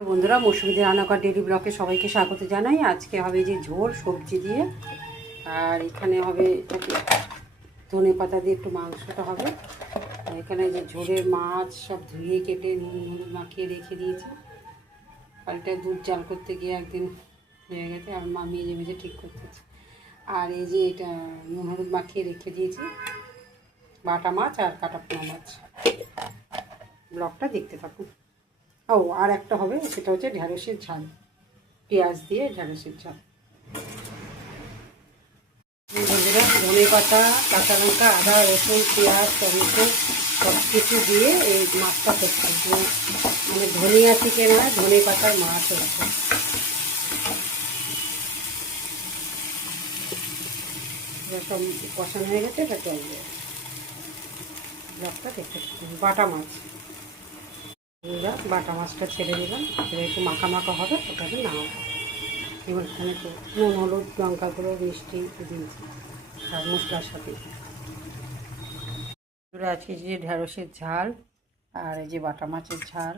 বন্ধুরা, মৌসুমীদের রান্নাঘর ডেইলি ব্লগে সবাইকে স্বাগত জানাই। আজকে হবে যে ঝোল সবজি দিয়ে, আর এখানে হবে ধনে পাতা দিয়ে একটু মাংসটা হবে। এখানে যে ঝোলের মাছ সব ধুয়ে কেটে নুন হলুদ মাখিয়ে রেখে দিয়েছি। আর এটা দুধ জাল করতে গিয়ে একদিন হয়ে গেছে, আর মা মেজে মেজে ঠিক করতেছে। আর এই যে এটা নুন হলুদ মাখিয়ে রেখে দিয়েছি বাটা মাছ আর কাটা পোনা মাছ। ব্লগটা দেখতে থাকুন। ও আর একটা হবে, সেটা হচ্ছে ঢ্যাঁড়সের ঝাল, পেঁয়াজ দিয়ে ঢ্যাঁড়সের ঝাল। বন্ধুরা, ধনে পাতা, কাঁচা লঙ্কা, আদা, রসুন, পেঁয়াজ, টমেটো সব কিছু দিয়ে এই মাছটা করছে, মানে ধনিয়া চিকেন আর ধনে পাতার মাছ হচ্ছে। সব কষানো হয়ে গেছে, এটা চলবে। ব্লগটা দেখতে বাটা মাছ, বাটা মাছটা ছেড়ে দিলাম, একটু মাখা মাখা হবে, ওটাকে না হবে। এবার এখানে তো নুন হলুদ লঙ্কা গুঁড়ো মিষ্টি দিয়েছি আর মশলার সাথে। আজকে যে ঢ্যাঁড়সের ঝাল আর এই যে বাটা মাছের ঝাল,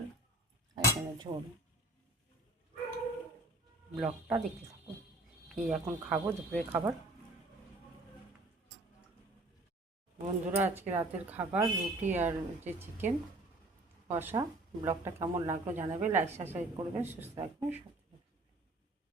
এখানে ঝোল। ব্লগটা দেখতে থাকুন। এই এখন খাবো দুপুরের খাবার। বন্ধুরা, আজকে রাতের খাবার রুটি আর যে চিকেন কষা। ব্লগটা কেমন লাগলো জানাবে, লাইক সাবস্ক্রাইব করবেন, সুস্থ থাকবেন।